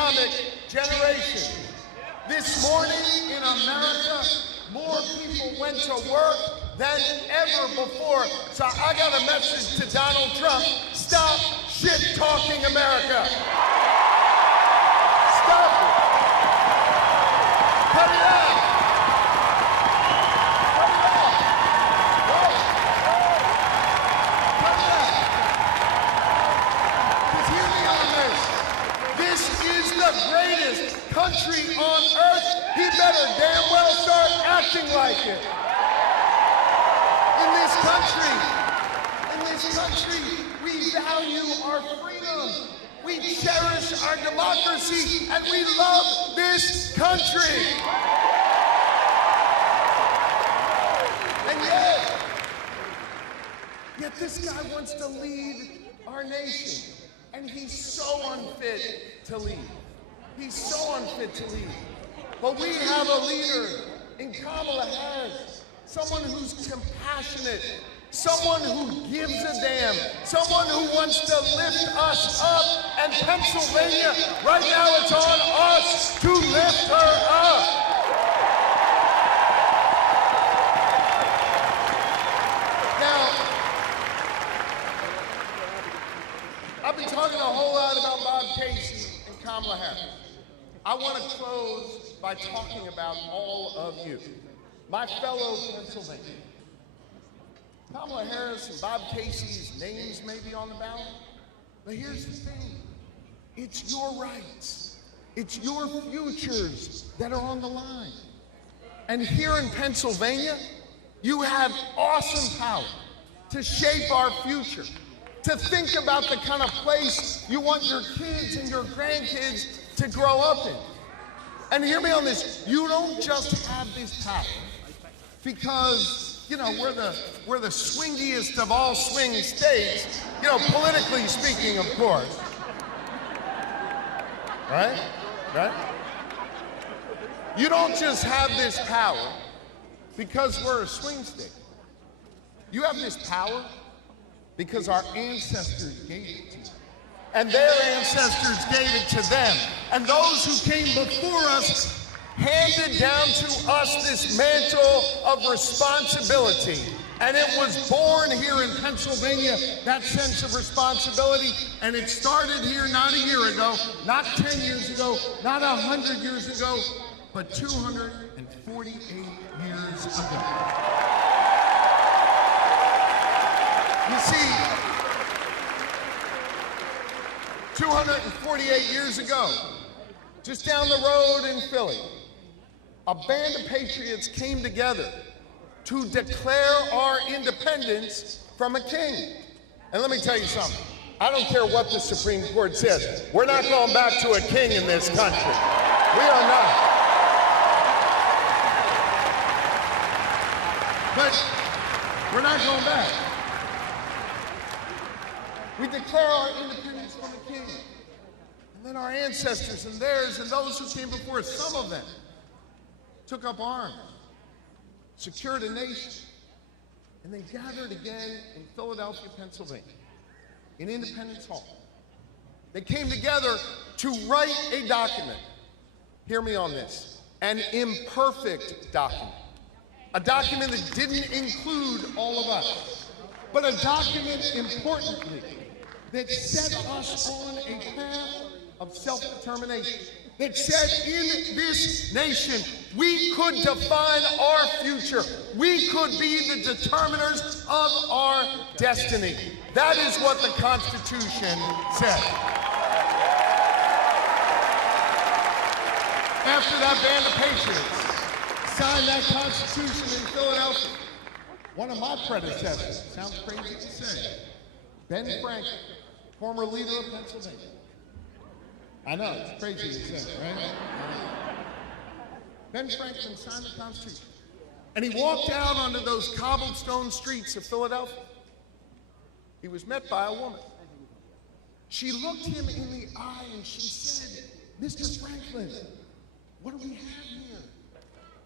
economic generation. This morning in America, more people went to work than ever before. So I got a message to Donald Trump. Stop shit-talking America. Stop it. Cut it out. Cut it out. Whoa. Cut it out. Just hear me on this. This is the greatest country on earth. He better damn well start acting like it. In this country, we value our freedom. We cherish our democracy, and we love this country. And yet this guy wants to lead our nation, and he's so unfit to lead. He's so unfit to lead. But we have a leader in Kamala Harris, someone who's compassionate, someone who gives a damn, someone who wants to lift us up. And Pennsylvania, right now it's on us to lift her up. Now, I've been talking a whole lot about Bob Casey and Kamala Harris. I want to close by talking about all of you, my fellow Pennsylvanians. Kamala Harris and Bob Casey's names may be on the ballot, but here's the thing. It's your rights. It's your futures that are on the line. And here in Pennsylvania, you have awesome power to shape our future, to think about the kind of place you want your kids and your grandkids to grow up in. And hear me on this, you don't just have this power because, you know, we're the swingiest of all swing states, you know, politically speaking, of course. Right? Right? You don't just have this power because we're a swing state. You have this power because our ancestors gave it to you. And their ancestors gave it to them. And those who came before us handed down to us this mantle of responsibility. And it was born here in Pennsylvania, that sense of responsibility. And it started here not a year ago, not 10 years ago, not 100 years ago, but 248 years ago. You see, 248 years ago, just down the road in Philly, a band of patriots came together to declare our independence from a king. And let me tell you something. I don't care what the Supreme Court says. We're not going back to a king in this country. We are not. But we're not going back. We declare our independence from a king. And then our ancestors and theirs and those who came before us, some of them, took up arms, secured a nation, and then gathered again in Philadelphia, Pennsylvania, in Independence Hall. They came together to write a document. Hear me on this. An imperfect document. A document that didn't include all of us, but a document, importantly, that set us on a path of self-determination. That said, in this nation, we could define our future. We could be the determiners of our destiny. That is what the Constitution said. After that band of patriots signed that Constitution in Philadelphia, one of my predecessors, sounds crazy to say, Ben Franklin, former leader of Pennsylvania. I know, it's crazy to say, right? Ben Franklin signed the Constitution. And he walked out onto those cobblestone streets of Philadelphia. He was met by a woman. She looked him in the eye and she said, "Mr. Franklin, what do we have here?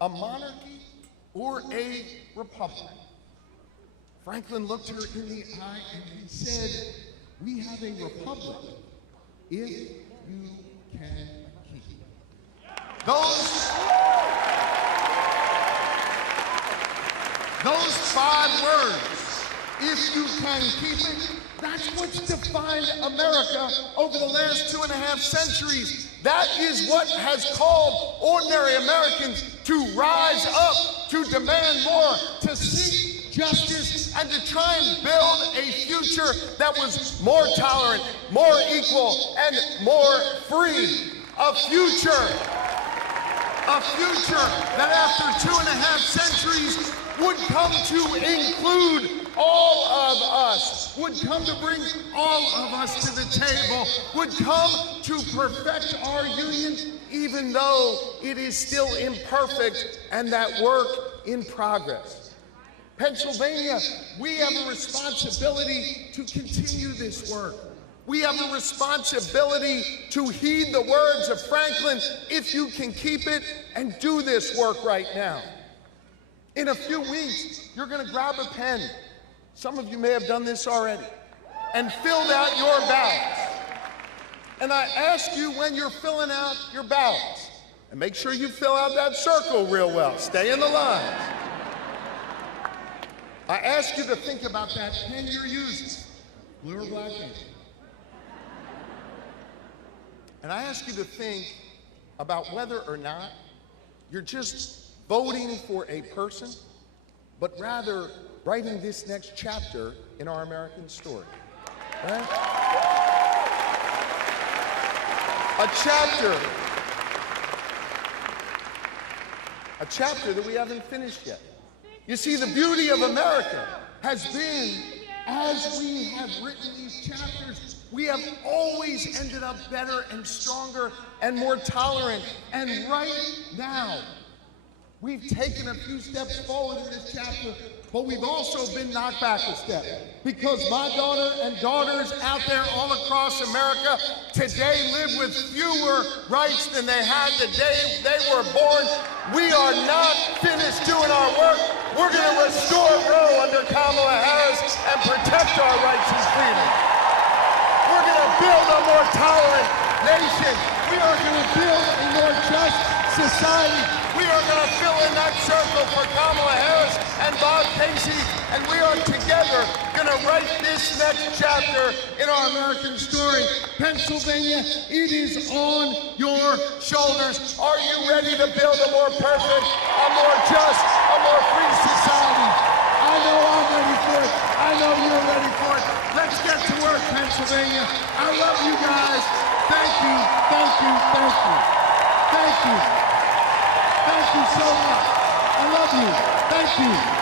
A monarchy or a republic?" Franklin looked her in the eye and he said, "We have a republic if you can Those 5 words, if you can keep it, that's what's defined America over the last 2.5 centuries. That is what has called ordinary Americans to rise up, to demand more, to seek justice, and to try and build a future that was more tolerant, more equal, and more free. A future that after 2.5 centuries would come to include all of us, would come to bring all of us to the table, would come to perfect our union, even though it is still imperfect and that work in progress. Pennsylvania, we have a responsibility to continue this work. We have a responsibility to heed the words of Franklin, if you can keep it, and do this work right now. In a few weeks, you're going to grab a pen. Some of you may have done this already, and filled out your ballots. And I ask you, when you're filling out your ballots, and make sure you fill out that circle real well, stay in the lines. I ask you to think about that pen you're using, blue or black ink. And I ask you to think about whether or not you're just voting for a person, but rather writing this next chapter in our American story. Right? A chapter that we haven't finished yet. You see, the beauty of America has been, as we have written these chapters, we have always ended up better and stronger and more tolerant. And right now, we've taken a few steps forward in this chapter, but we've also been knocked back a step. Because my daughter and daughters out there all across America today live with fewer rights than they had the day they were born. We are not finished doing our work. We're going to restore Roe under Kamala Harris and protect our rights and freedom. We're going to build a more tolerant nation. We are going to build a more just society. We are going to fill in that circle for Kamala Harris and Bob Casey, and we are together going to write this next chapter in our American story. Pennsylvania, it is on your shoulders. Are you ready to build a more perfect, a more just, a more free society? I know I'm ready for it. I know you're ready for it. Let's get to work, Pennsylvania. I love you guys. Thank you, thank you, thank you. Thank you. Thank you so much. I love you. Thank you.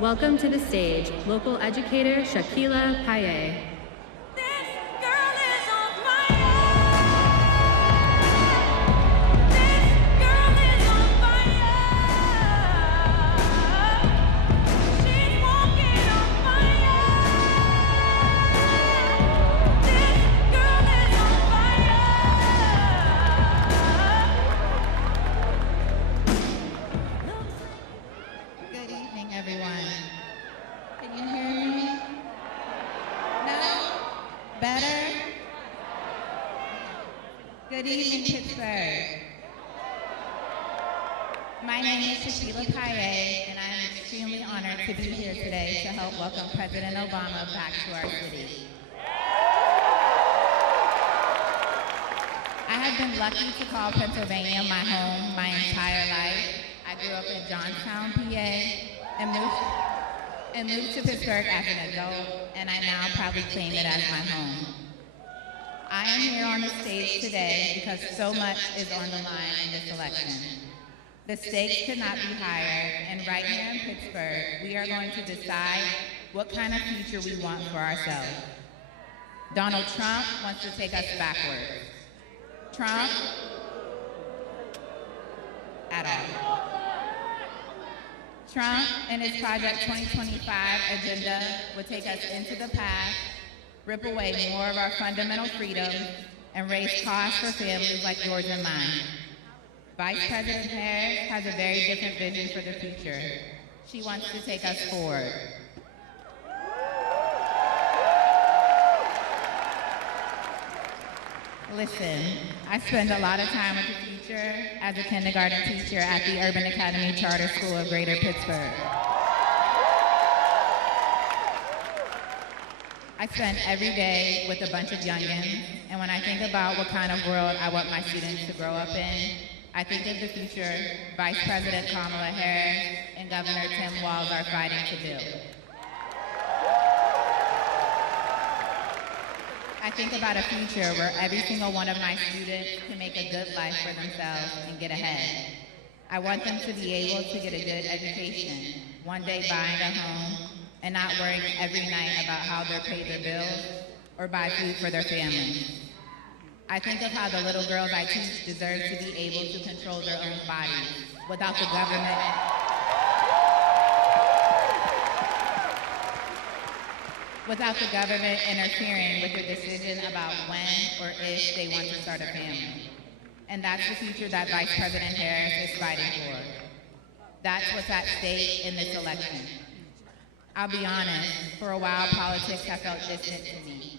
welcome to the stage local educator Shakila Paye. Good evening, Pittsburgh. My name is Shakila Paye, and I am extremely honored to be here today to help welcome President Obama back to our city. I have been lucky to call Pennsylvania my home my entire life. I grew up in Johnstown, PA, and moved to Pittsburgh as an adult, and I now proudly claim it as my home. I am here on the stage today because so much is on the line in this election. The stakes could not be higher, and right here in Pittsburgh, we are going to decide what kind of future we want for ourselves. Donald Trump wants to take us backwards. Trump, at all. Trump and his Project 2025 agenda would take us into the past, rip away more of our fundamental freedoms, and raise costs for families like yours and mine. Vice President Harris has a very different vision for the future. She wants to take us forward. Listen, I spend a lot of time with the future as a kindergarten teacher at the Urban Academy Charter School of Greater Pittsburgh. I spend every day with a bunch of youngins, and when I think about what kind of world I want my students to grow up in, I think of the future Vice President Kamala Harris and Governor Tim Walz are fighting to build. I think about a future where every single one of my students can make a good life for themselves and get ahead. I want them to be able to get a good education, one day buying a home, and not worrying every night about how they'll pay their bills or buy food for their families. I think of how the little girls I teach deserve to be able to control their own bodies without the government interfering with their decision about when or if they want to start a family. And that's the future that Vice President Harris is fighting for. That's what's at stake in this election. I'll be honest, for a while politics have felt distant to me.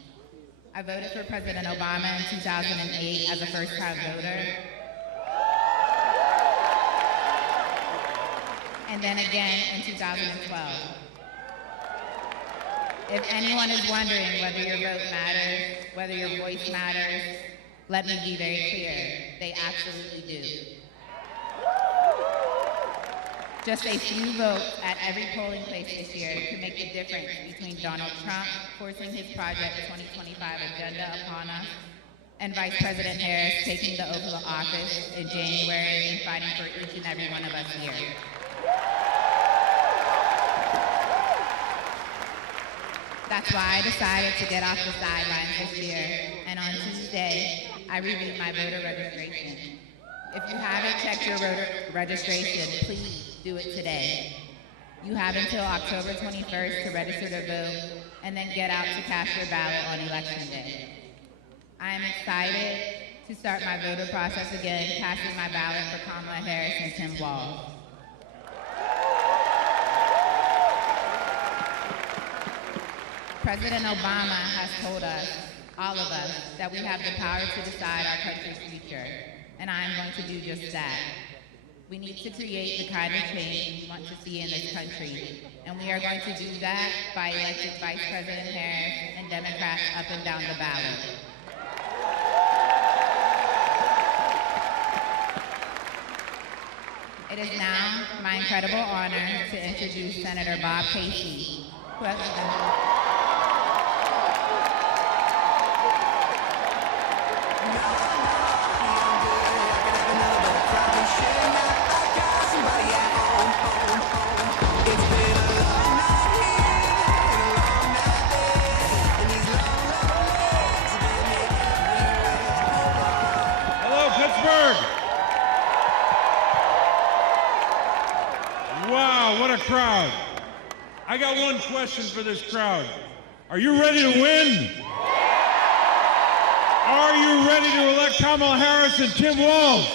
I voted for President Obama in 2008 as a first-time voter, and then again in 2012. If anyone is wondering whether your vote matters, whether your voice matters, let me be very clear, they absolutely do. Just a few votes at every polling place this year can make the difference between Donald Trump forcing his Project 2025 agenda upon us and Vice President Harris taking the oath of office in January and fighting for each and every one of us here. That's why I decided to get off the sidelines this year, and on Tuesday, I reviewed my voter registration. If you haven't checked your voter registration, please do it today. You have until October 21st to register to vote and then get out to cast your ballot on Election Day. I am excited to start my voter process again, casting my ballot for Kamala Harris and Tim Walz. President Obama has told us, all of us, that we have the power to decide our country's future, and I am going to do just that. We need to create the kind of change we want to see in this country, and we are going to do that by electing Vice President Harris and Democrats up and down the ballot. It is now my incredible honor to introduce Senator Bob Casey, who has It's been a long I got one question for this crowd. Are you ready to win? Are you ready to elect Kamala Harris and Tim Walz?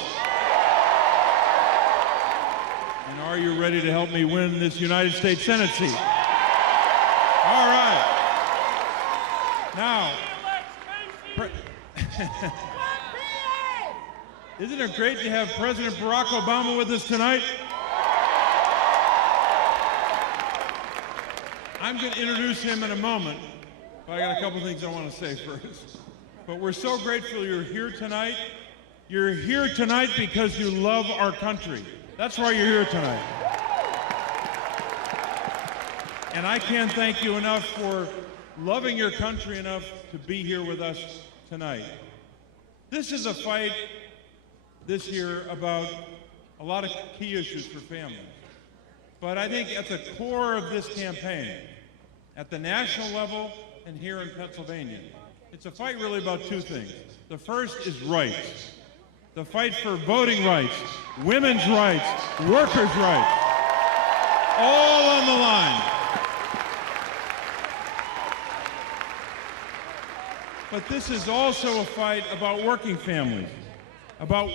And are you ready to help me win this United States Senate seat? All right. Now, isn't it great to have President Barack Obama with us tonight? I'm going to introduce him in a moment, but I got a couple things I want to say first. But we're so grateful you're here tonight. You're here tonight because you love our country. That's why you're here tonight. And I can't thank you enough for loving your country enough to be here with us tonight. This is a fight this year about a lot of key issues for families. But I think at the core of this campaign, at the national level and here in Pennsylvania, it's a fight really about two things. The first is rights. The fight for voting rights, women's rights, workers' rights, all on the line. But this is also a fight about working families, about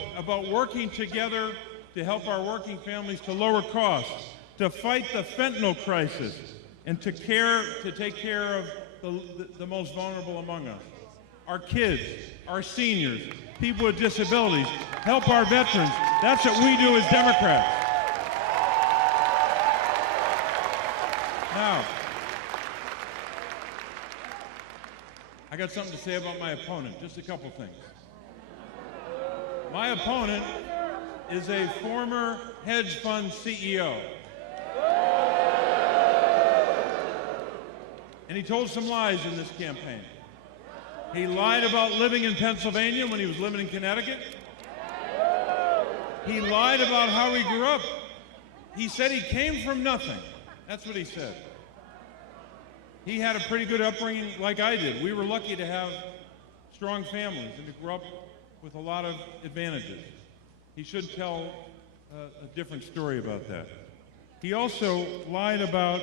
working together to help our working families to lower costs, to fight the fentanyl crisis, and to take care of the most vulnerable among us. Our kids, our seniors, people with disabilities, help our veterans. That's what we do as Democrats. Now, I got something to say about my opponent, just a couple things. My opponent is a former hedge fund CEO. And he told some lies in this campaign. He lied about living in Pennsylvania when he was living in Connecticut. He lied about how he grew up. He said he came from nothing. That's what he said. He had a pretty good upbringing like I did. We were lucky to have strong families and to grow up with a lot of advantages. He should tell a different story about that. He also lied about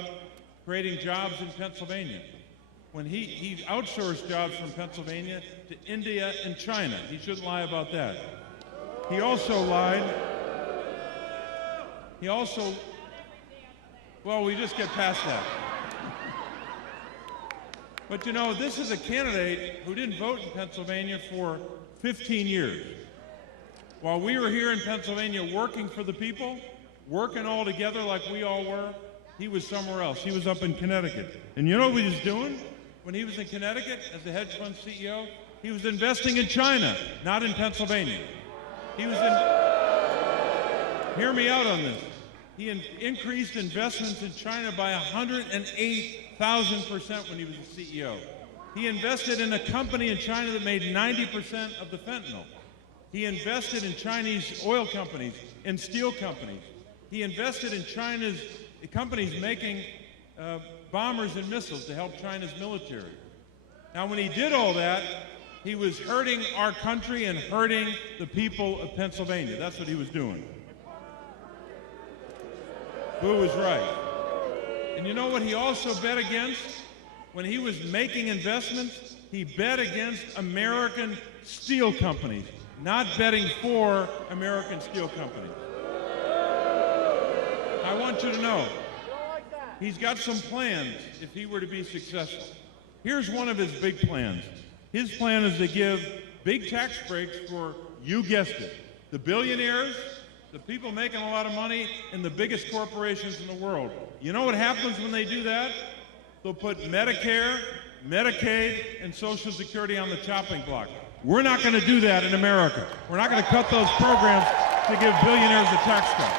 creating jobs in Pennsylvania. When he outsourced jobs from Pennsylvania to India and China. He shouldn't lie about that. He also lied. Well, we just get past that. But you know, this is a candidate who didn't vote in Pennsylvania for 15 years. While we were here in Pennsylvania working for the people, working all together like we all were, he was somewhere else. He was up in Connecticut. And you know what he was doing when he was in Connecticut as a hedge fund CEO? He was investing in China, not in Pennsylvania. Hear me out on this. He increased investments in China by 108,000% when he was a CEO. He invested in a company in China that made 90% of the fentanyl. He invested in Chinese oil companies and steel companies. He invested in China's companies making bombers and missiles to help China's military. Now, when he did all that, he was hurting our country and hurting the people of Pennsylvania. That's what he was doing. Boo was right. And you know what he also bet against? When he was making investments, he bet against American steel companies, not betting for American steel companies. I want you to know, he's got some plans if he were to be successful. Here's one of his big plans. His plan is to give big tax breaks for, you guessed it, the billionaires, the people making a lot of money, and the biggest corporations in the world. You know what happens when they do that? They'll put Medicare, Medicaid, and Social Security on the chopping block. We're not going to do that in America. We're not going to cut those programs to give billionaires a tax cut.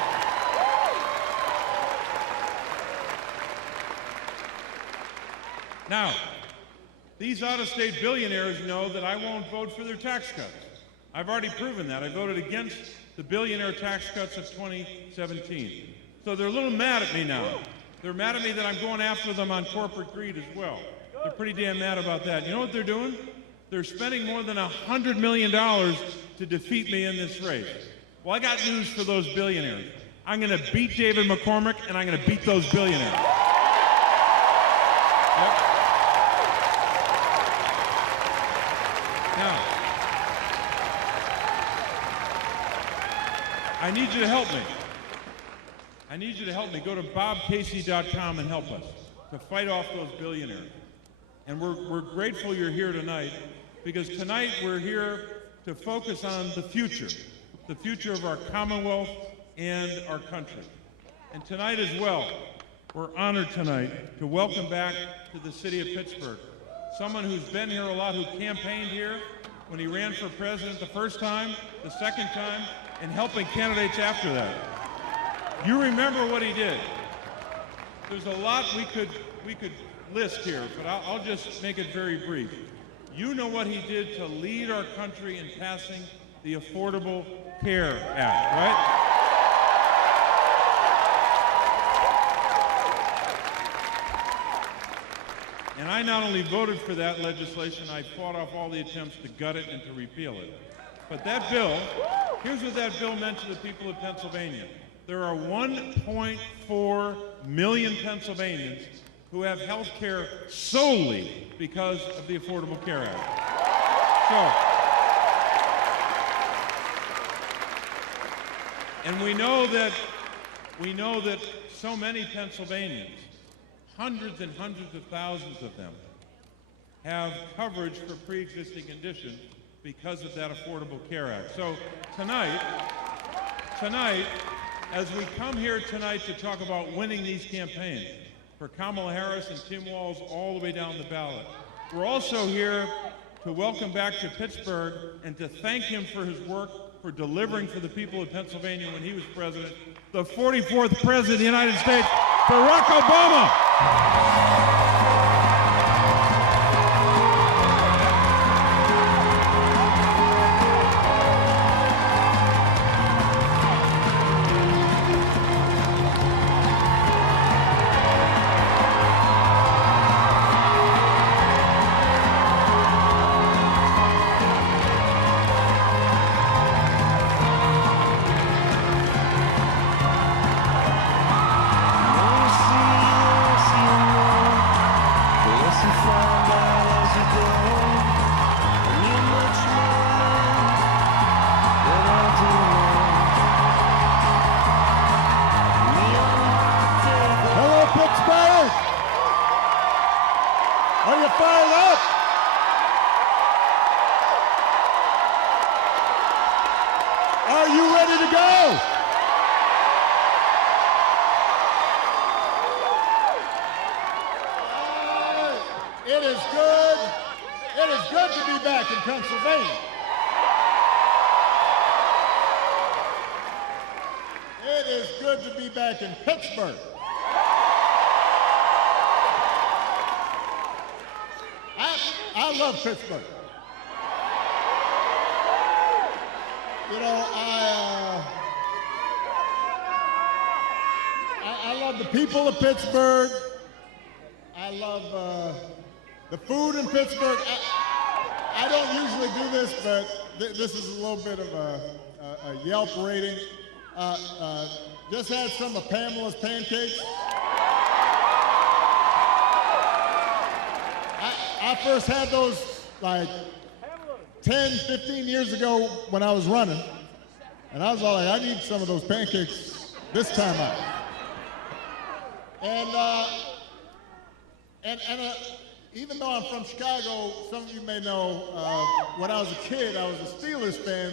Now, these out-of-state billionaires know that I won't vote for their tax cuts. I've already proven that. I voted against the billionaire tax cuts of 2017. So they're a little mad at me now. They're mad at me that I'm going after them on corporate greed as well. They're pretty damn mad about that. You know what they're doing? They're spending more than $100 million to defeat me in this race. Well, I got news for those billionaires. I'm going to beat David McCormick, and I'm going to beat those billionaires. I need you to help me. I need you to help me. Go to bobcasey.com and help us to fight off those billionaires. And we're grateful you're here tonight, because tonight we're here to focus on the future of our Commonwealth and our country. And tonight as well, we're honored tonight to welcome back to the city of Pittsburgh someone who's been here a lot, who campaigned here when he ran for president the first time, the second time, and helping candidates after that. You remember what he did. There's a lot we could list here, but I'll just make it very brief. You know what he did to lead our country in passing the Affordable Care Act, right? And I not only voted for that legislation, I fought off all the attempts to gut it and to repeal it. But that bill, here's what that bill meant to the people of Pennsylvania. There are 1.4 million Pennsylvanians who have health care solely because of the Affordable Care Act. And we know that so many Pennsylvanians, hundreds and hundreds of thousands of them, have coverage for pre-existing conditions because of that Affordable Care Act. So tonight, as we come here tonight to talk about winning these campaigns, for Kamala Harris and Tim Walz all the way down the ballot, we're also here to welcome back to Pittsburgh and to thank him for his work for delivering for the people of Pennsylvania when he was president, the 44th president of the United States, Barack Obama. Pennsylvania. It is good to be back in Pittsburgh. I love Pittsburgh. You know, I love the people of Pittsburgh. I love the food in Pittsburgh. I don't usually do this, but this is a little bit of a Yelp rating. Just had some of Pamela's pancakes. I first had those like 10, 15 years ago when I was running. And I was all like, I need some of those pancakes this time out. And even though I'm from Chicago, some of you may know, when I was a kid, I was a Steelers fan.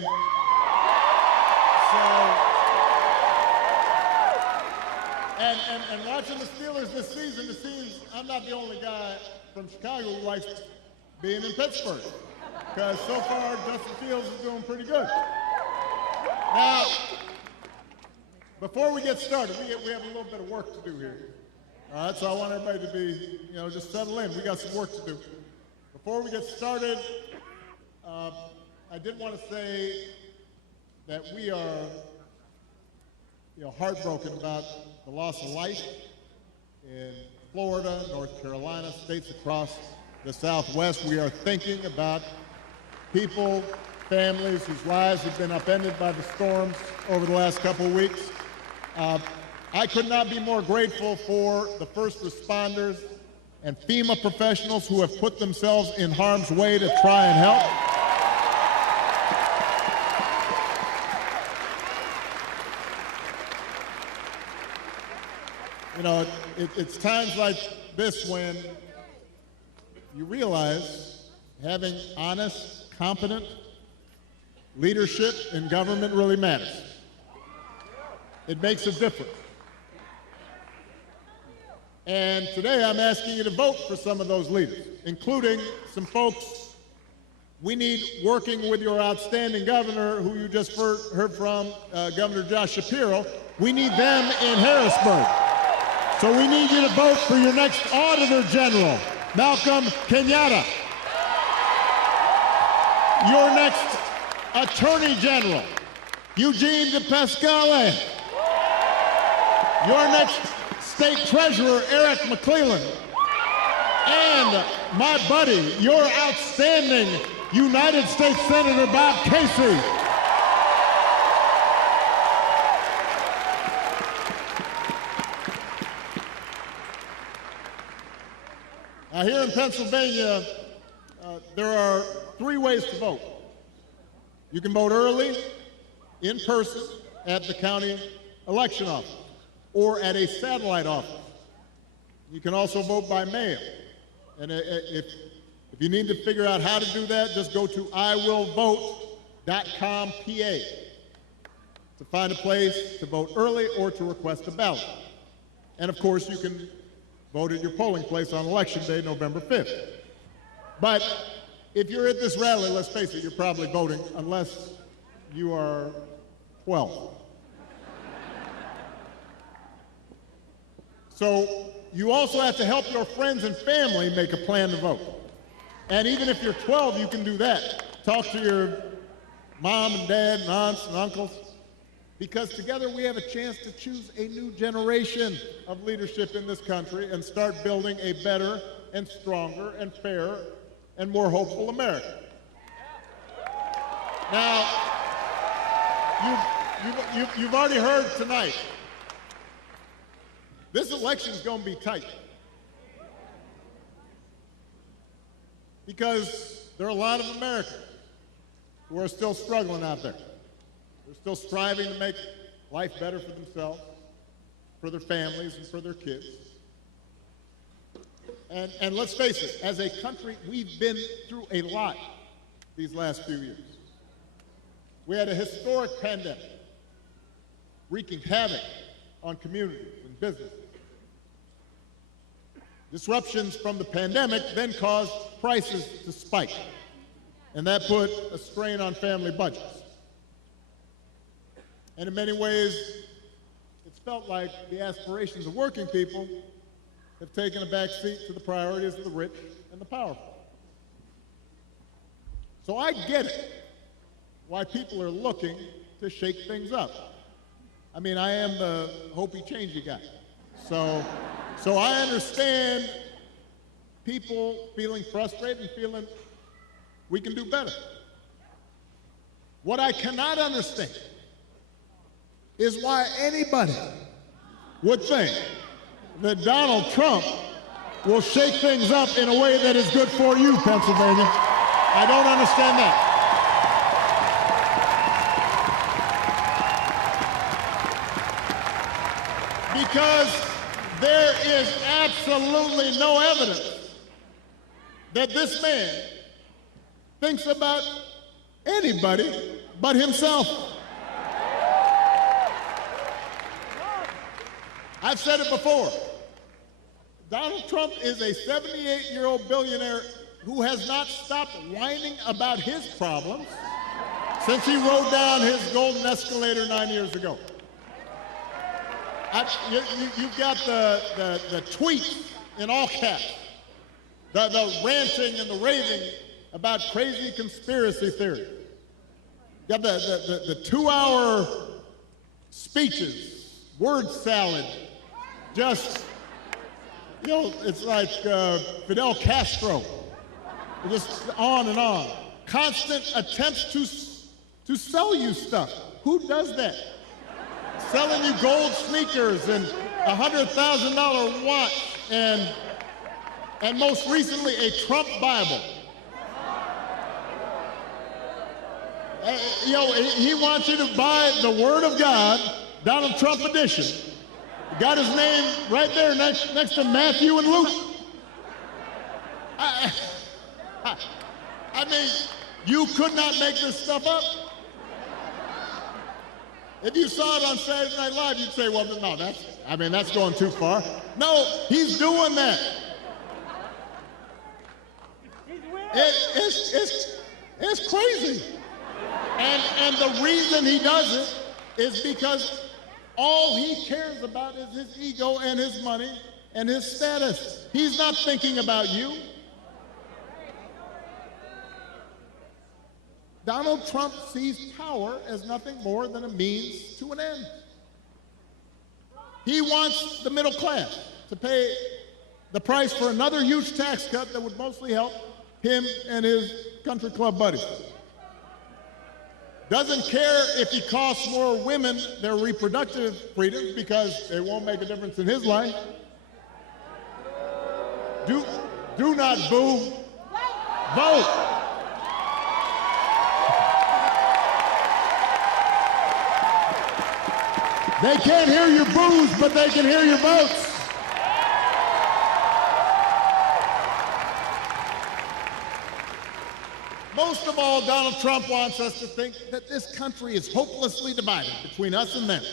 And watching the Steelers this season, it seems I'm not the only guy from Chicago who likes being in Pittsburgh. Because so far, Justin Fields is doing pretty good. Now, before we get started, we have a little bit of work to do here. All right, so I want everybody to be, just settle in. We got some work to do. Before we get started, I did want to say that we are, heartbroken about the loss of life in Florida, North Carolina, states across the Southwest. We are thinking about people, families whose lives have been upended by the storms over the last couple of weeks. I could not be more grateful for the first responders and FEMA professionals who have put themselves in harm's way to try and help. You know, it's times like this when you realize having honest, competent leadership in government really matters. It makes a difference. And today I'm asking you to vote for some of those leaders, including some folks we need working with your outstanding governor, who you just heard from, Governor Josh Shapiro. We need them in Harrisburg. So we need you to vote for your next Auditor General, Malcolm Kenyatta. Your next Attorney General, Eugene DePasquale. Your next State Treasurer, Eric McClellan. And my buddy, your outstanding United States Senator Bob Casey. Now here in Pennsylvania, there are 3 ways to vote. You can vote early, in person, at the county election office, or at a satellite office. You can also vote by mail. And if you need to figure out how to do that, just go to iwillvote.com PA to find a place to vote early or to request a ballot. And of course, you can vote at your polling place on Election Day, November 5th. But if you're at this rally, let's face it, you're probably voting unless you are 12. So you also have to help your friends and family make a plan to vote. And even if you're 12, you can do that. Talk to your mom and dad and aunts and uncles, because together we have a chance to choose a new generation of leadership in this country and start building a better and stronger and fairer and more hopeful America. Now, you've already heard tonight, this election is going to be tight. Because there are a lot of Americans who are still struggling out there. They're still striving to make life better for themselves, for their families, and for their kids. And let's face it, as a country, we've been through a lot these last few years. We had a historic pandemic wreaking havoc on communities and businesses. Disruptions from the pandemic then caused prices to spike, and that put a strain on family budgets. And in many ways, it's felt like the aspirations of working people have taken a back seat to the priorities of the rich and the powerful. So I get it, why people are looking to shake things up. I mean, I am the hopey-changey guy. So I understand people feeling frustrated and feeling we can do better. What I cannot understand is why anybody would think that Donald Trump will shake things up in a way that is good for you, Pennsylvania. I don't understand that. Because there is absolutely no evidence that this man thinks about anybody but himself. I've said it before. Donald Trump is a 78-year-old billionaire who has not stopped whining about his problems since he rode down his golden escalator 9 years ago. You've got the tweets in all caps, the ranting and the raving about crazy conspiracy theories. You got the 2-hour speeches, word salad, just, you know, it's like Fidel Castro, just on and on. Constant attempts to sell you stuff. Who does that? Selling you gold sneakers and a $100,000 watch and most recently a Trump Bible. You know, he wants you to buy the Word of God, Donald Trump edition, Got his name right there next to Matthew and Luke. I mean, you could not make this stuff up. If you saw it on Saturday Night Live, you'd say, well, no, that's going too far. No, he's doing that. It's crazy. And the reason he does it is because all he cares about is his ego and his money and his status. He's not thinking about you. Donald Trump sees power as nothing more than a means to an end. He wants the middle class to pay the price for another huge tax cut that would mostly help him and his country club buddies. Doesn't care if he costs more women their reproductive freedoms because it won't make a difference in his life. Do not boo. Vote. They can't hear your boos, but they can hear your votes. Most of all, Donald Trump wants us to think that this country is hopelessly divided between us and them,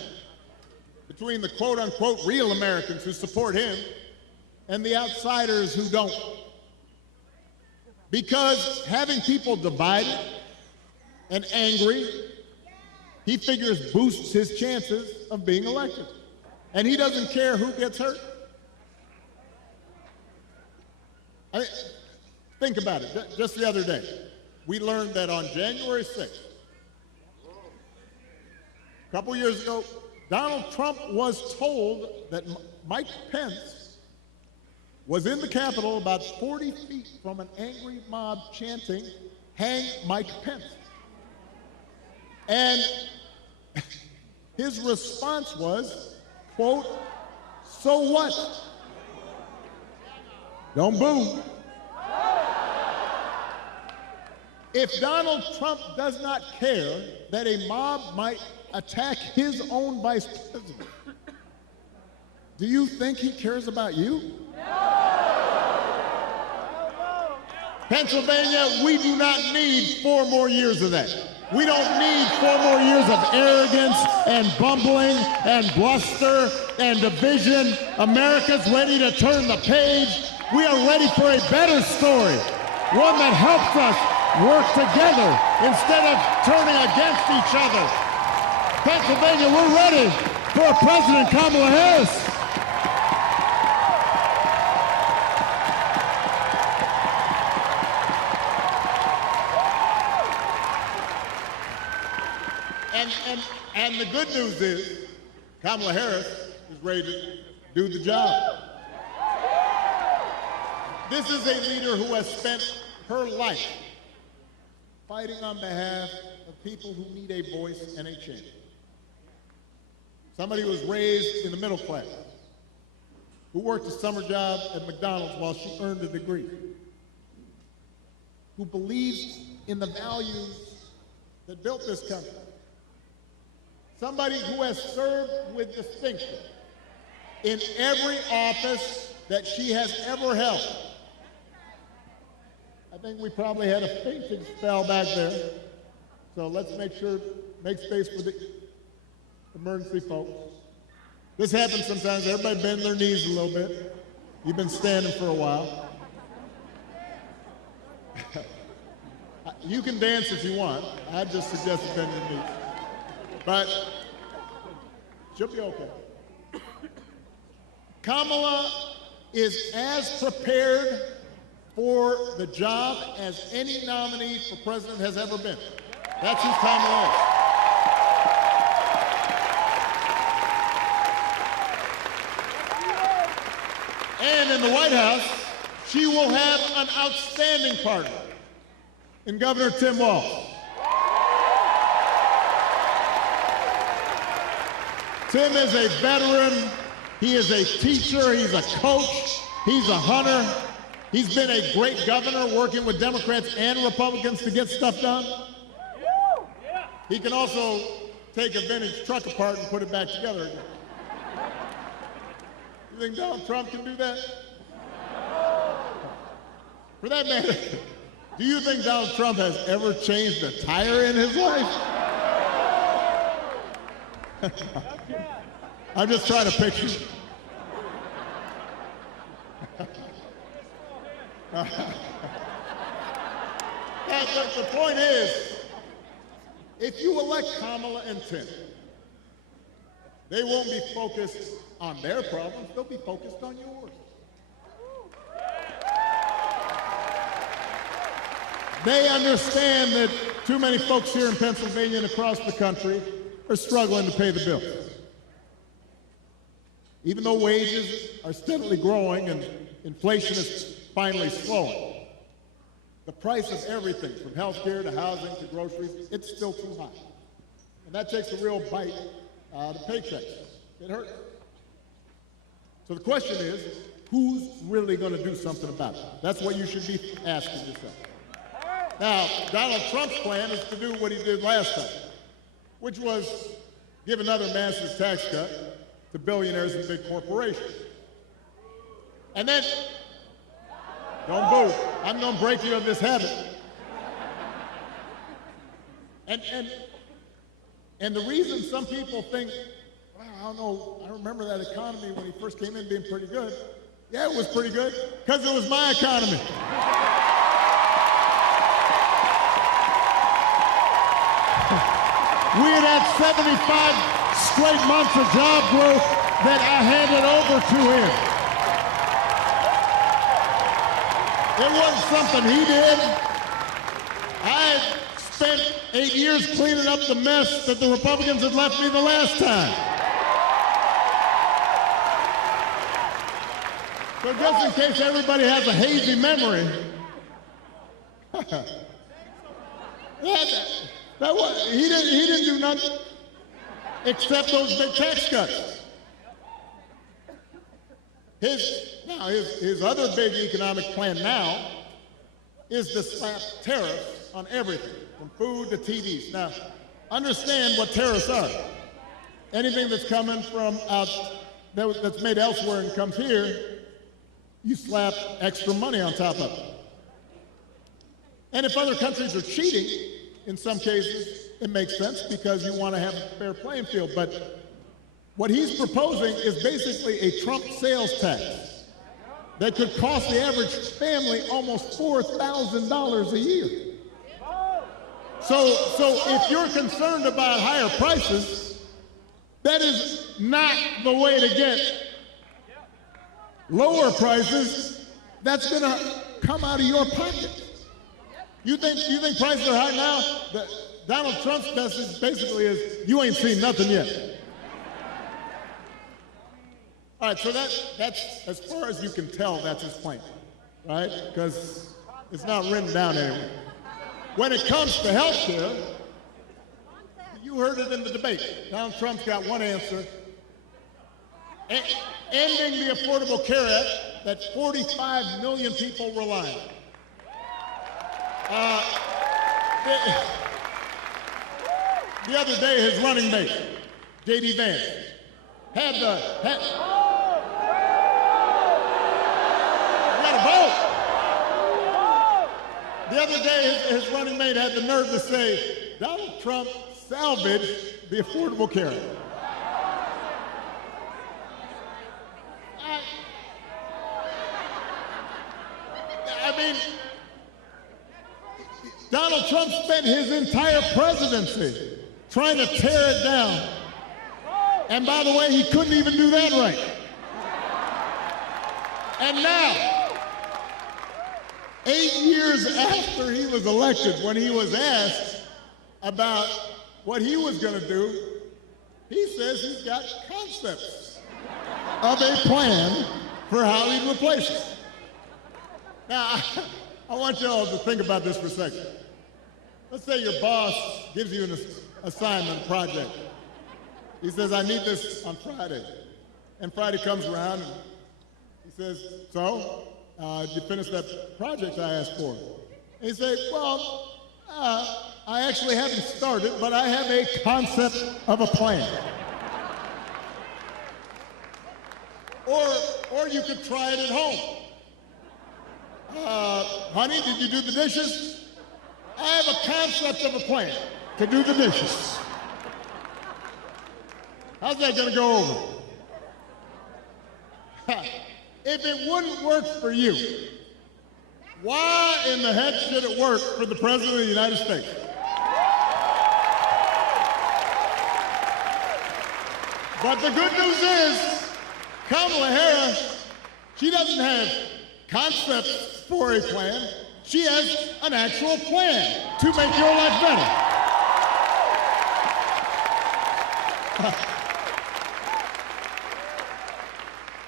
between the quote-unquote real Americans who support him and the outsiders who don't. Because having people divided and angry, he figures boosts his chances of being elected. And he doesn't care who gets hurt. Think about it. Just the other day, we learned that on January 6th, a couple years ago, Donald Trump was told that Mike Pence was in the Capitol about 40 feet from an angry mob chanting, "Hang Mike Pence." And his response was, quote, "So what? Don't boo." If Donald Trump does not care that a mob might attack his own vice president, do you think he cares about you? Pennsylvania, we do not need 4 more years of that. We don't need 4 more years of arrogance and bumbling and bluster and division. America's ready to turn the page. We are ready for a better story, one that helps us work together instead of turning against each other. Pennsylvania, we're ready for President Kamala Harris. And the good news is Kamala Harris is ready to do the job. This is a leader who has spent her life fighting on behalf of people who need a voice and a change. Somebody who was raised in the middle class, who worked a summer job at McDonald's while she earned a degree, who believes in the values that built this country. Somebody who has served with distinction in every office that she has ever held. I think we probably had a fainting spell back there. So let's make space for the emergency folks. This happens sometimes. Everybody bend their knees a little bit. You've been standing for a while. You can dance if you want. I just suggest bending your knees. But she'll be okay. Kamala is as prepared for the job as any nominee for president has ever been. That's who Kamala is. And in the White House, she will have an outstanding partner in Governor Tim Walz. Tim is a veteran, he is a teacher, he's a coach, he's a hunter. He's been a great governor working with Democrats and Republicans to get stuff done. He can also take a vintage truck apart and put it back together again. You think Donald Trump can do that? For that matter, do you think Donald Trump has ever changed a tire in his life? I'm just trying to picture. The point is, if you elect Kamala and Tim, they won't be focused on their problems, they'll be focused on yours. They understand that too many folks here in Pennsylvania and across the country are struggling to pay the bills. Even though wages are steadily growing and inflation is finally slowing, the price of everything, from health care to housing to groceries, it's still too high. And that takes a real bite out of paychecks. It hurts. So the question is, who's really going to do something about it? That's what you should be asking yourself. Now, Donald Trump's plan is to do what he did last time, which was give another massive tax cut to billionaires and big corporations. And then, don't boo, I'm going to break you of this habit. And the reason some people think, well, I don't know, I remember that economy when he first came in being pretty good. Yeah, it was pretty good, because it was my economy. We had had 75 straight months of job growth that I handed over to him. It wasn't something he did. I had spent 8 years cleaning up the mess that the Republicans had left me the last time. So just in case everybody has a hazy memory, he didn't do nothing except those big tax cuts. His other big economic plan now is to slap tariffs on everything, from food to TVs. Now, understand what tariffs are. Anything that's coming from that's made elsewhere and comes here, you slap extra money on top of it. And if other countries are cheating, in some cases, it makes sense because you want to have a fair playing field. But what he's proposing is basically a Trump sales tax that could cost the average family almost $4,000 a year. So if you're concerned about higher prices, that is not the way to get lower prices. That's going to come out of your pocket. You think prices are high now? Donald Trump's message basically is, you ain't seen nothing yet. All right, so that's, as far as you can tell, that's his plan, right? Because it's not written down anywhere. When it comes to health care, you heard it in the debate. Donald Trump's got one answer. Ending the Affordable Care Act that 45 million people rely on. The other day, his running mate, J.D. Vance, had you got a vote. The other day, his running mate had the nerve to say, Donald Trump salvaged the Affordable Care Act. I mean, Donald Trump spent his entire presidency trying to tear it down. And by the way, he couldn't even do that right. And now, 8 years after he was elected, when he was asked about what he was going to do, he says he's got concepts of a plan for how he'd replace it. Now, I want you all to think about this for a second. Let's say your boss gives you an assignment, project. He says, I need this on Friday. And Friday comes around and he says, so, did you finish that project I asked for? And he says, well, I actually haven't started, but I have a concept of a plan. Or or you could try it at home. Honey, did you do the dishes? I have a concept of a plan to do the dishes. How's that going to go over? If it wouldn't work for you, why in the heck should it work for the President of the United States? But the good news is, Kamala Harris, she doesn't have concepts for a plan. She has an actual plan to make your life better.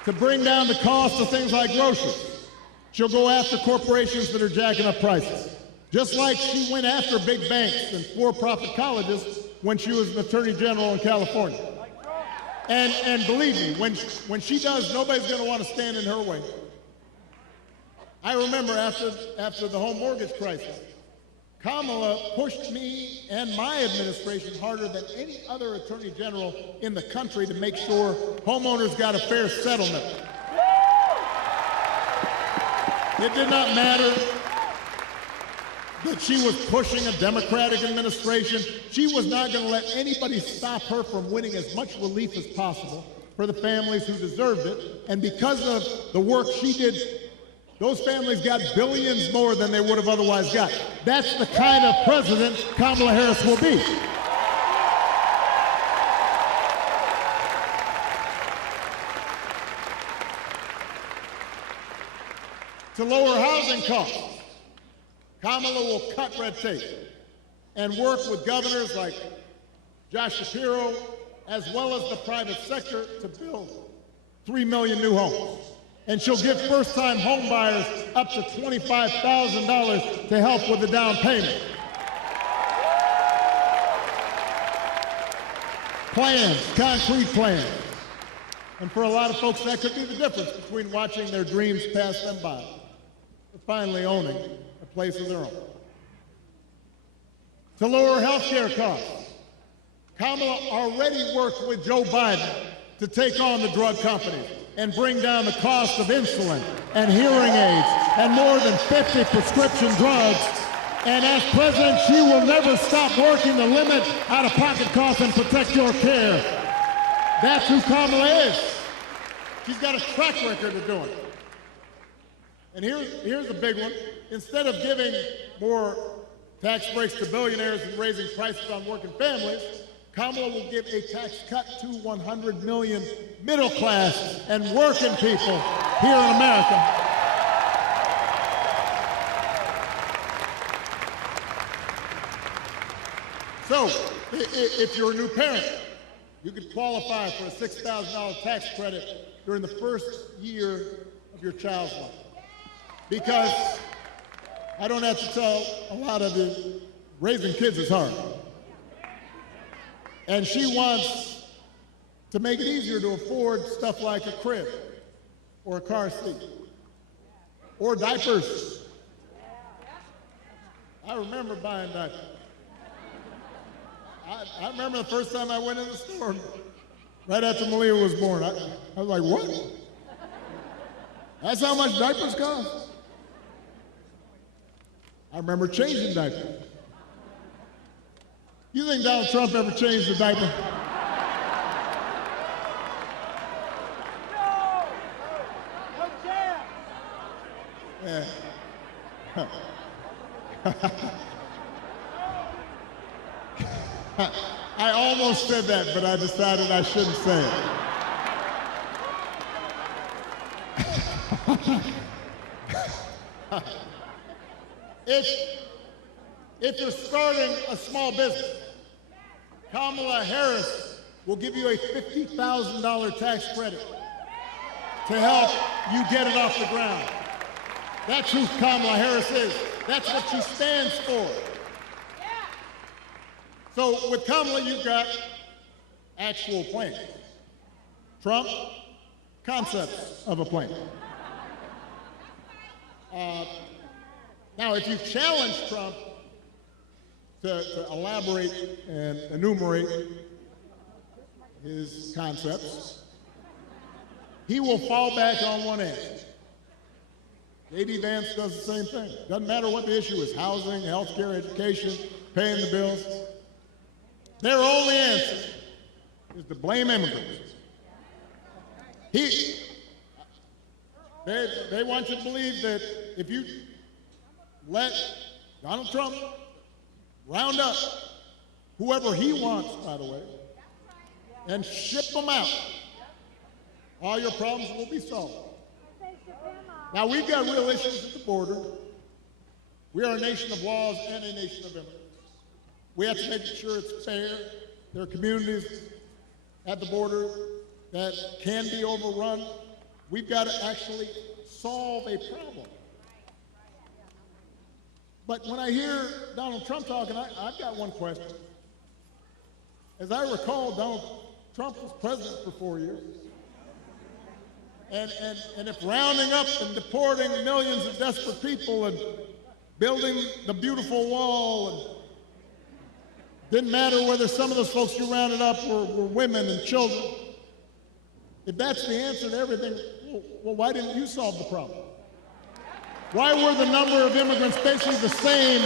To bring down the cost of things like groceries. She'll go after corporations that are jacking up prices. Just like she went after big banks and for-profit colleges when she was an attorney general in California. And believe me, when she does, nobody's going to want to stand in her way. I remember after the home mortgage crisis, Kamala pushed me and my administration harder than any other attorney general in the country to make sure homeowners got a fair settlement. It did not matter that she was pushing a Democratic administration. She was not going to let anybody stop her from winning as much relief as possible for the families who deserved it. And because of the work she did, those families got billions more than they would have otherwise got. That's the kind of president Kamala Harris will be. To lower housing costs, Kamala will cut red tape and work with governors like Josh Shapiro, as well as the private sector, to build 3 million new homes. And she'll give first-time home buyers up to $25,000 to help with the down payment. Plans, concrete plans. And for a lot of folks, that could be the difference between watching their dreams pass them by or finally owning a place of their own. To lower health care costs, Kamala already worked with Joe Biden to take on the drug companies and bring down the cost of insulin and hearing aids and more than 50 prescription drugs. And as president, she will never stop working to limit out-of-pocket costs and protect your care. That's who Kamala is. She's got a track record of doing it. And here's a big one. Instead of giving more tax breaks to billionaires and raising prices on working families, Kamala will give a tax cut to 100 million middle class and working people here in America. So, if you're a new parent, you could qualify for a $6,000 tax credit during the first year of your child's life. Because I don't have to tell a lot of you, raising kids is hard. And she wants to make it easier to afford stuff like a crib or a car seat or diapers. I remember buying diapers. I remember the first time I went in the store, right after Malia was born. I was like, what? That's how much diapers cost? I remember changing diapers. You think Donald Trump ever changed a diaper? Yeah. I almost said that, but I decided I shouldn't say it. If you're starting a small business, Kamala Harris will give you a $50,000 tax credit to help you get it off the ground. That's who Kamala Harris is. That's what she stands for. So with Kamala, you've got actual plans. Trump, concepts of a plan. Now, if you challenge Trump to elaborate and enumerate his concepts, he will fall back on one answer. J.D. Vance does the same thing. Doesn't matter what the issue is, housing, health care, education, paying the bills. Their only answer is to blame immigrants. They want you to believe that if you let Donald Trump round up whoever he wants, by the way, and ship them out, all your problems will be solved. Now, we've got real issues at the border. We are a nation of laws and a nation of immigrants. We have to make sure it's fair. There are communities at the border that can be overrun. We've got to actually solve a problem. But when I hear Donald Trump talking, I've got one question. As I recall, Donald Trump was president for 4 years. And if rounding up and deporting millions of desperate people and building the beautiful wall, and didn't matter whether some of those folks you rounded up were women and children, if that's the answer to everything, well, why didn't you solve the problem? Why were the number of immigrants basically the same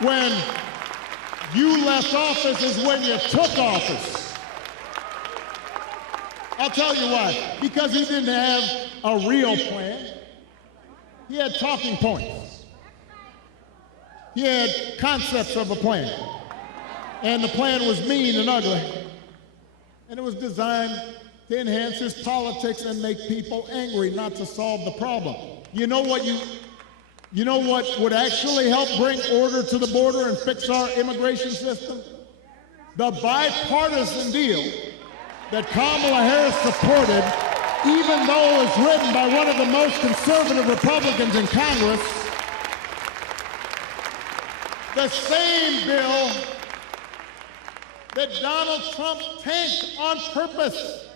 when you left office as when you took office? I'll tell you why. Because he didn't have a real plan. He had talking points. He had concepts of a plan. And the plan was mean and ugly. And it was designed to enhance his politics and make people angry, not to solve the problem. You know what would actually help bring order to the border and fix our immigration system? The bipartisan deal that Kamala Harris supported, even though it was written by one of the most conservative Republicans in Congress, the same bill that Donald Trump tanked on purpose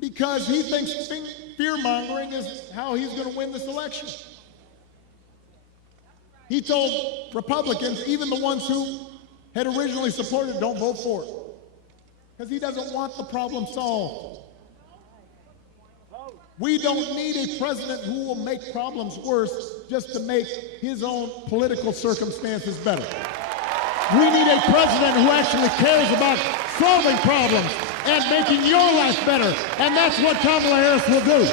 because he thinks fear-mongering is how he's going to win this election. He told Republicans, even the ones who had originally supported, don't vote for it, because he doesn't want the problem solved. We don't need a president who will make problems worse just to make his own political circumstances better. We need a president who actually cares about solving problems and making your life better, and that's what Kamala Harris will do.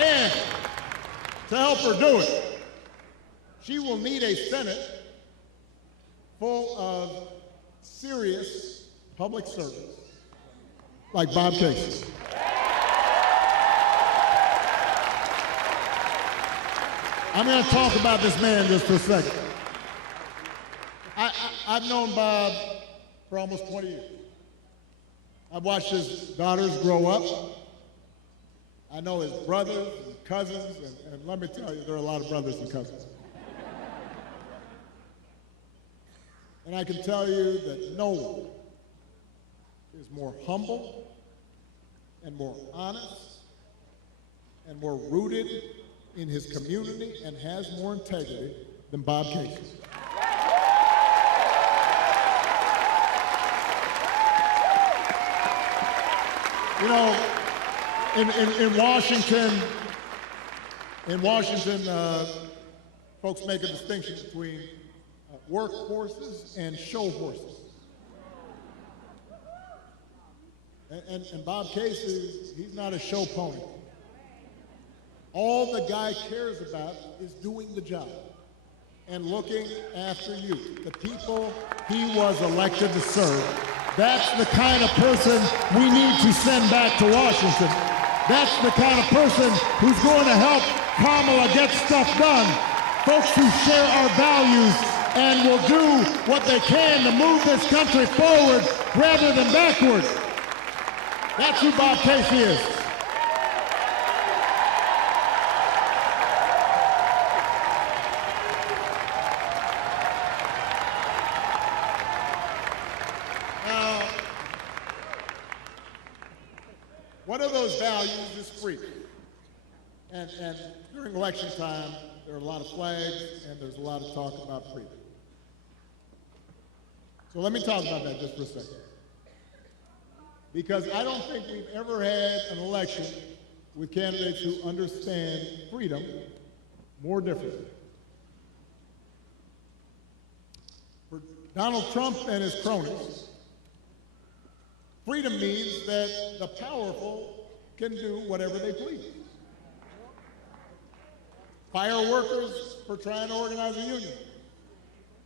And to help her do it, she will need a Senate full of serious public servants like Bob Casey. I'm going to talk about this man just for a second. I've known Bob for almost 20 years. I've watched his daughters grow up. I know his brothers and cousins, and let me tell you, there are a lot of brothers and cousins. And I can tell you that no one is more humble and more honest and more rooted in his community and has more integrity than Bob Casey. You know, in Washington, folks make a distinction between work horses and show horses. And Bob Casey, he's not a show pony. All the guy cares about is doing the job and looking after you, the people he was elected to serve. That's the kind of person we need to send back to Washington. That's the kind of person who's going to help Kamala get stuff done. Folks who share our values and will do what they can to move this country forward rather than backward. That's who Bob Casey is. Now, one of those values is freedom. And during election time, there are a lot of flags and there's a lot of talk about freedom. So let me talk about that just for a second. Because I don't think we've ever had an election with candidates who understand freedom more differently. For Donald Trump and his cronies, freedom means that the powerful can do whatever they please. Fire workers for trying to organize a union,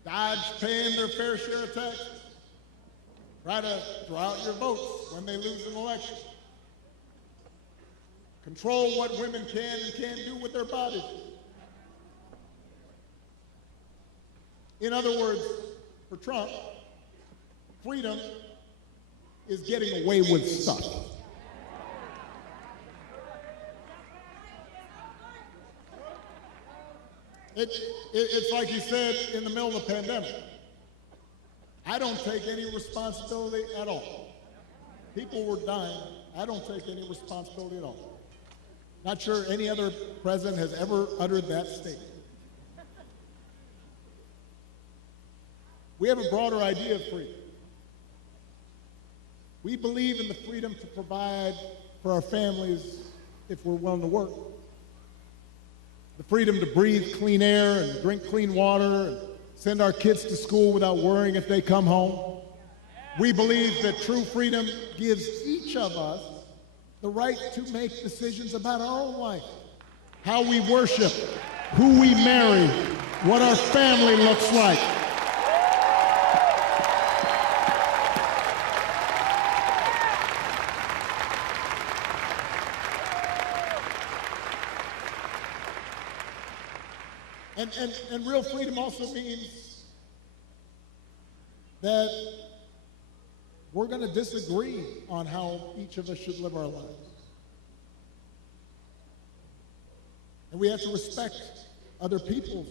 dodge paying their fair share of taxes, try to throw out your votes when they lose an election, control what women can and can't do with their bodies. In other words, for Trump, freedom is getting away with stuff. It's like he said in the middle of the pandemic. I don't take any responsibility at all. People were dying. I don't take any responsibility at all. Not sure any other president has ever uttered that statement. We have a broader idea of freedom. We believe in the freedom to provide for our families if we're willing to work. The freedom to breathe clean air and drink clean water and send our kids to school without worrying if they come home. We believe that true freedom gives each of us the right to make decisions about our own life, how we worship, who we marry, what our family looks like. And real freedom also means that we're going to disagree on how each of us should live our lives. And we have to respect other people's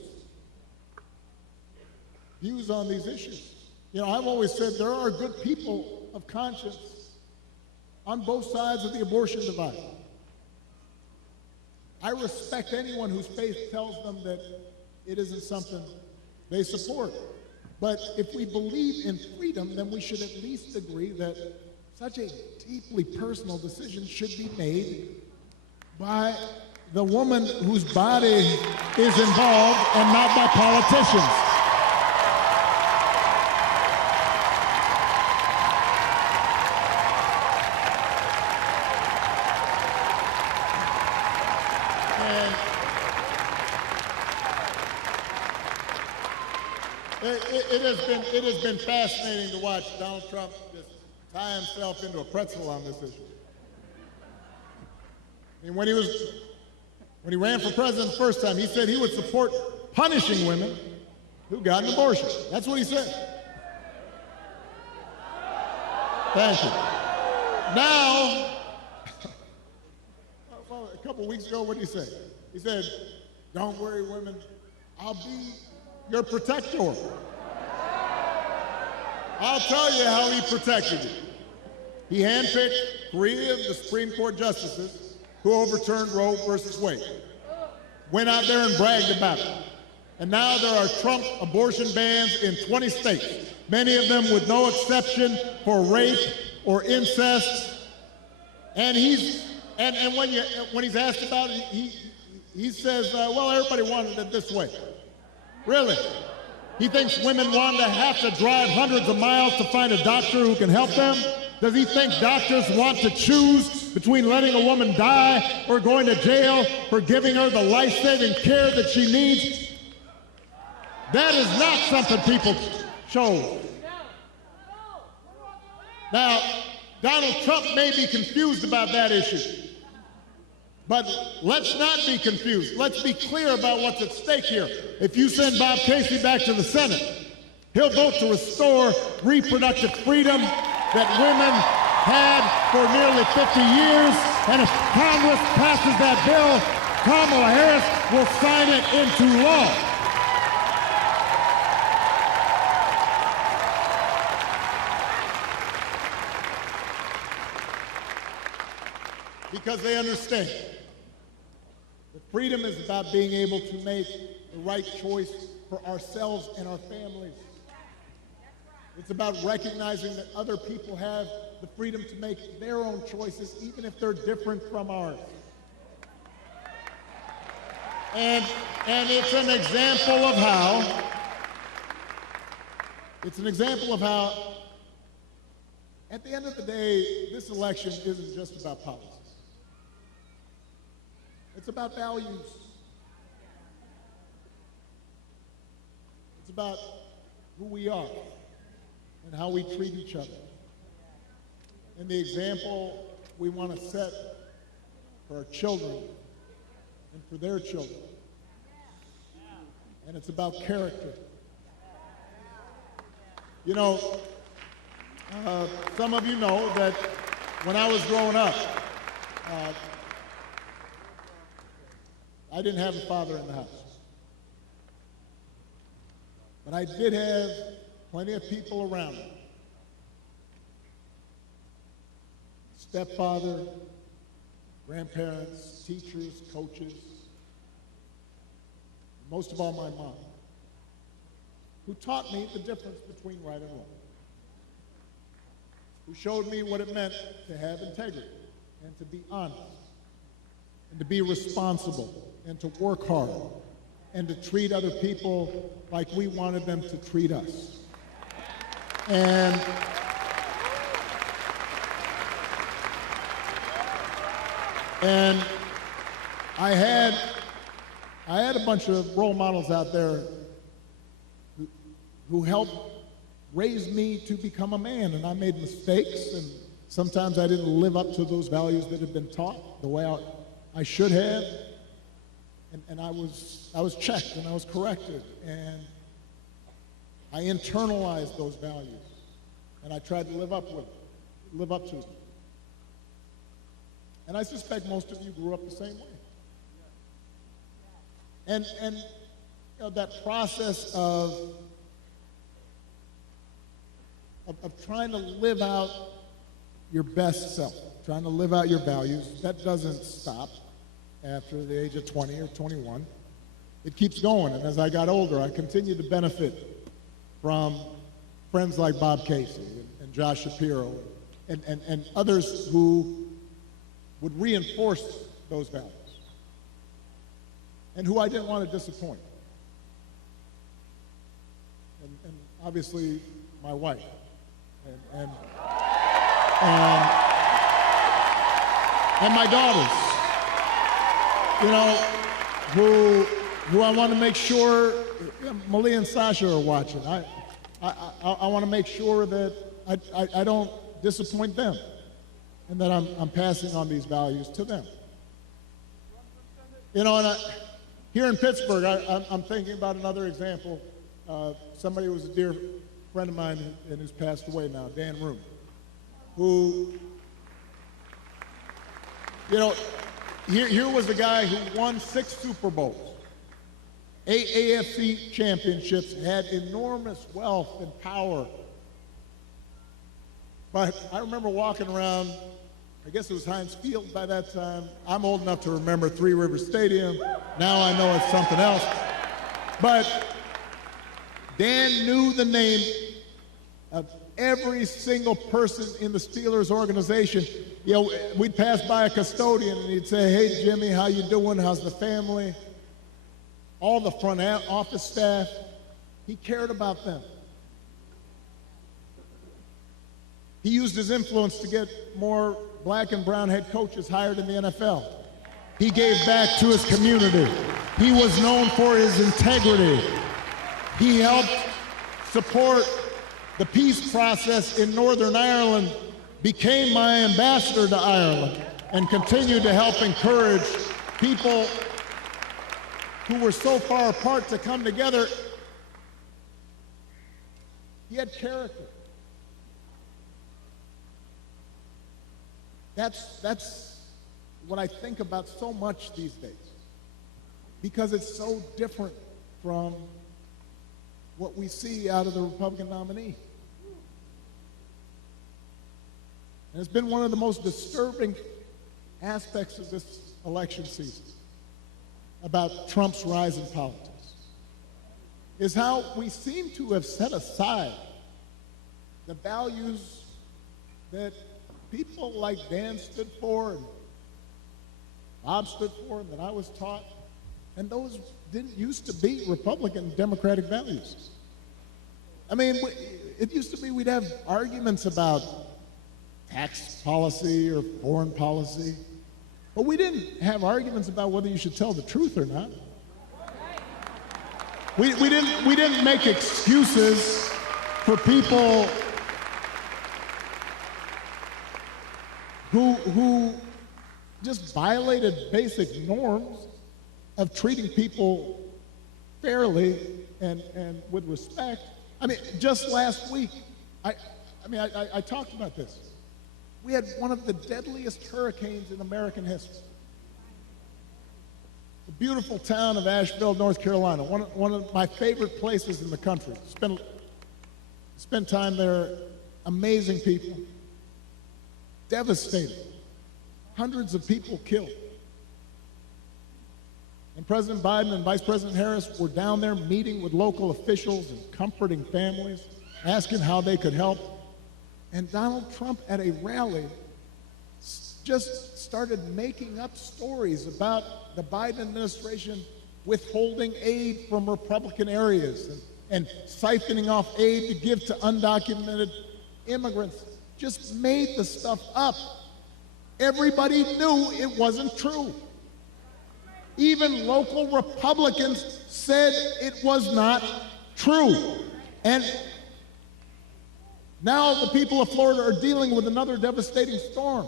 views on these issues. You know, I've always said there are good people of conscience on both sides of the abortion divide. I respect anyone whose faith tells them that it isn't something they support. But if we believe in freedom, then we should at least agree that such a deeply personal decision should be made by the woman whose body is involved and not by politicians. It has been fascinating to watch Donald Trump just tie himself into a pretzel on this issue. And when he ran for president the first time, he said he would support punishing women who got an abortion. That's what he said. Thank you. Now, well, a couple weeks ago, what did he say? He said, "Don't worry, women, I'll be your protector. I'll tell you how he protected you." He handpicked 3 of the Supreme Court justices who overturned Roe versus Wade. Went out there and bragged about it. And now there are Trump abortion bans in 20 states, many of them with no exception for rape or incest. And when he's asked about it, he says, well, everybody wanted it this way. Really? He thinks women want to have to drive hundreds of miles to find a doctor who can help them? Does he think doctors want to choose between letting a woman die or going to jail for giving her the life-saving care that she needs? That is not something people chose. Now, Donald Trump may be confused about that issue. But let's not be confused. Let's be clear about what's at stake here. If you send Bob Casey back to the Senate, he'll vote to restore reproductive freedom that women had for nearly 50 years. And if Congress passes that bill, Kamala Harris will sign it into law. Because they understand Freedom is about being able to make the right choice for ourselves and our families. It's about recognizing that other people have the freedom to make their own choices, even if they're different from ours. And it's an example of how, at the end of the day, this election isn't just about politics. It's about values. It's about who we are and how we treat each other. And the example we want to set for our children and for their children. And it's about character. You know, some of you know that when I was growing up, I didn't have a father in the house. But I did have plenty of people around me. Stepfather, grandparents, teachers, coaches, most of all my mom, who taught me the difference between right and wrong, who showed me what it meant to have integrity and to be honest and to be responsible and to work hard and to treat other people like we wanted them to treat us. And I had a bunch of role models out there who helped raise me to become a man, and I made mistakes, and sometimes I didn't live up to those values that had been taught the way I should have, and I was checked and I was corrected, and I internalized those values, and I tried to live up to them. And I suspect most of you grew up the same way. And you know, that process of trying to live out your best self, trying to live out your values, that doesn't stop after the age of 20 or 21. It keeps going, and as I got older, I continued to benefit from friends like Bob Casey and Josh Shapiro and others who would reinforce those values and who I didn't want to disappoint. And obviously, my wife. And my daughters, you know, who I want to make sure, Malia and Sasha are watching. I want to make sure that I don't disappoint them and that I'm passing on these values to them. You know, and here in Pittsburgh, I'm thinking about another example. Somebody who was a dear friend of mine and who's passed away now, Dan Room, who, you know, here was a guy who won 6 Super Bowls, 8 AFC championships, had enormous wealth and power. But I remember walking around, I guess it was Heinz Field by that time. I'm old enough to remember Three Rivers Stadium. Now I know it's something else. But Dan knew the name of every single person in the Steelers organization. You know, we'd pass by a custodian and he'd say, "Hey, Jimmy, how you doing? How's the family?" All the front office staff, he cared about them. He used his influence to get more black and brown head coaches hired in the NFL. He gave back to his community. He was known for his integrity. He helped support the peace process in Northern Ireland, became my ambassador to Ireland, and continued to help encourage people who were so far apart to come together. He had character. That's what I think about so much these days, because it's so different from what we see out of the Republican nominee. And it's been one of the most disturbing aspects of this election season, about Trump's rise in politics is how we seem to have set aside the values that people like Dan stood for and Bob stood for and that I was taught, and those didn't used to be Republican Democratic values. I mean, it used to be we'd have arguments about tax policy or foreign policy, but we didn't have arguments about whether you should tell the truth or not. We didn't make excuses for people who just violated basic norms of treating people fairly and with respect. I mean, just last week, I talked about this. We had one of the deadliest hurricanes in American history. The beautiful town of Asheville, North Carolina, one of my favorite places in the country. Spent time there, amazing people, devastating, hundreds of people killed. And President Biden and Vice President Harris were down there meeting with local officials and comforting families, asking how they could help. And Donald Trump at a rally just started making up stories about the Biden administration withholding aid from Republican areas and siphoning off aid to give to undocumented immigrants. Just made the stuff up. Everybody knew it wasn't true. Even local Republicans said it was not true. And now the people of Florida are dealing with another devastating storm.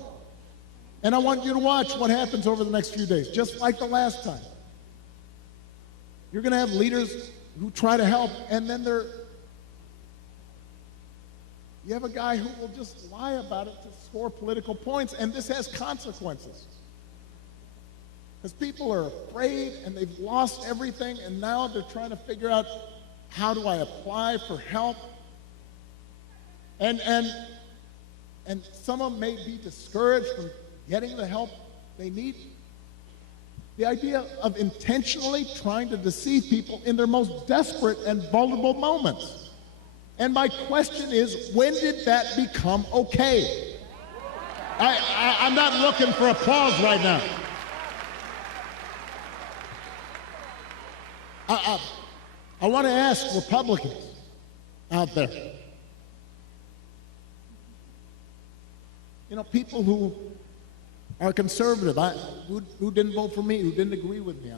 And I want you to watch what happens over the next few days, just like the last time. You're going to have leaders who try to help, and then you have a guy who will just lie about it to score political points, and this has consequences. Because people are afraid, and they've lost everything, and now they're trying to figure out, how do I apply for help? And some of them may be discouraged from getting the help they need. The idea of intentionally trying to deceive people in their most desperate and vulnerable moments. And my question is, when did that become okay? I'm not looking for applause right now. I want to ask Republicans out there, you know, people who are conservative, who didn't vote for me, who didn't agree with me.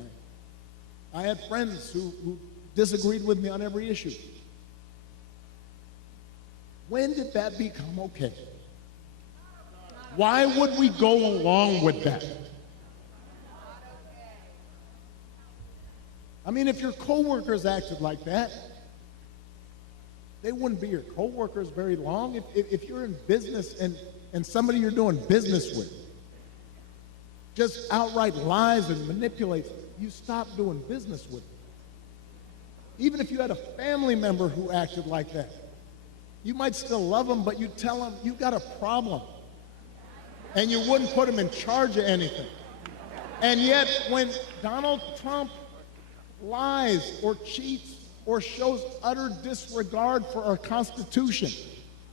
I had friends who disagreed with me on every issue. When did that become okay? Why would we go along with that? I mean, if your coworkers acted like that, they wouldn't be your coworkers very long. If you're in business and somebody you're doing business with just outright lies and manipulates, you stop doing business with them. Even if you had a family member who acted like that, you might still love them, but you tell them you got a problem. And you wouldn't put them in charge of anything. And yet, when Donald Trump lies or cheats or shows utter disregard for our Constitution,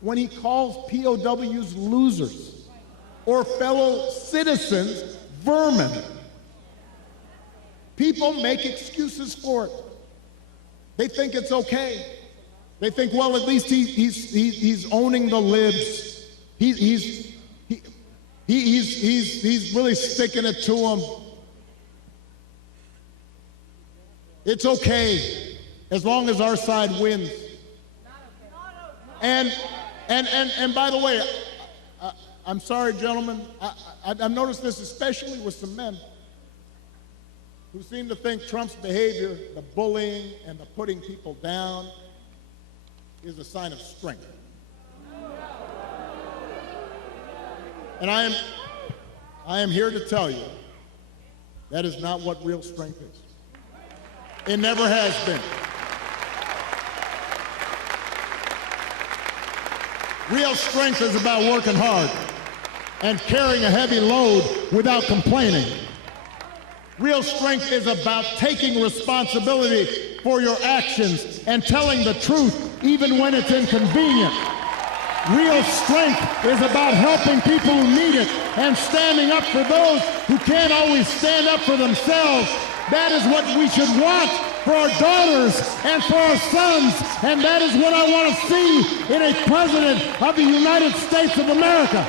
when he calls POWs losers or fellow citizens vermin, people make excuses for it. They think it's okay. They think, well, at least he's owning the libs. He's really sticking it to them. It's okay as long as our side wins. And by the way, I'm sorry, gentlemen, I've noticed this especially with some men who seem to think Trump's behavior, the bullying and the putting people down, is a sign of strength. And I am here to tell you that is not what real strength is. It never has been. Real strength is about working hard and carrying a heavy load without complaining. Real strength is about taking responsibility for your actions and telling the truth even when it's inconvenient. Real strength is about helping people who need it and standing up for those who can't always stand up for themselves. That is what we should want for our daughters and for our sons, and that is what I want to see in a president of the United States of America.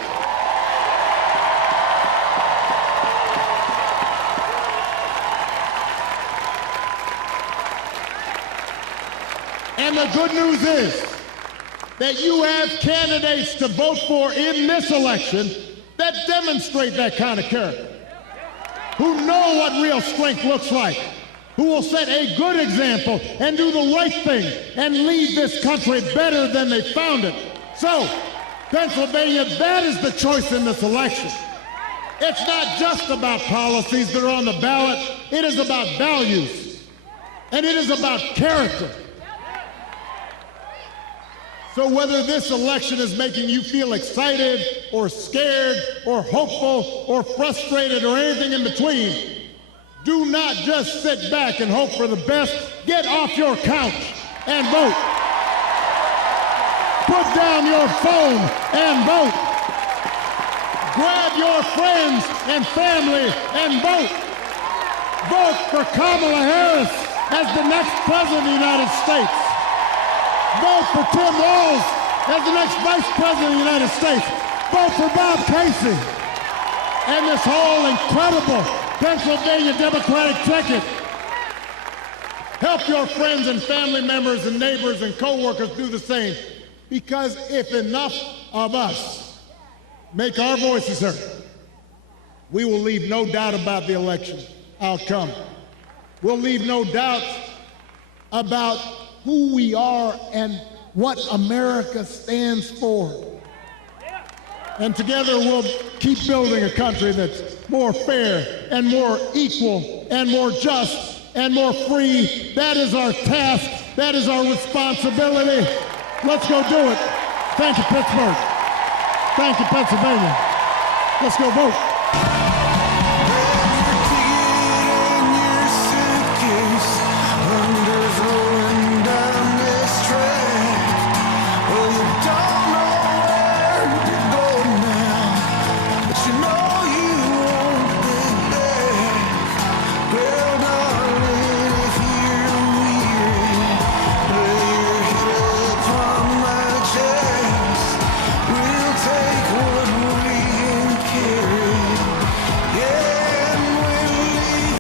And the good news is that you have candidates to vote for in this election that demonstrate that kind of character, who know what real strength looks like, who will set a good example and do the right thing and leave this country better than they found it. So, Pennsylvania, that is the choice in this election. It's not just about policies that are on the ballot. It is about values, and it is about character. So whether this election is making you feel excited or scared or hopeful or frustrated or anything in between, do not just sit back and hope for the best. Get off your couch and vote. Put down your phone and vote. Grab your friends and family and vote. Vote for Kamala Harris as the next president of the United States. Vote for Tim Walz as the next Vice President of the United States. Vote for Bob Casey and this whole incredible Pennsylvania Democratic ticket. Help your friends and family members and neighbors and co-workers do the same, because if enough of us make our voices heard, we will leave no doubt about the election outcome. We'll leave no doubt about who we are and what America stands for. And together we'll keep building a country that's more fair and more equal and more just and more free. That is our task. That is our responsibility. Let's go do it. Thank you, Pittsburgh. Thank you, Pennsylvania. Let's go vote.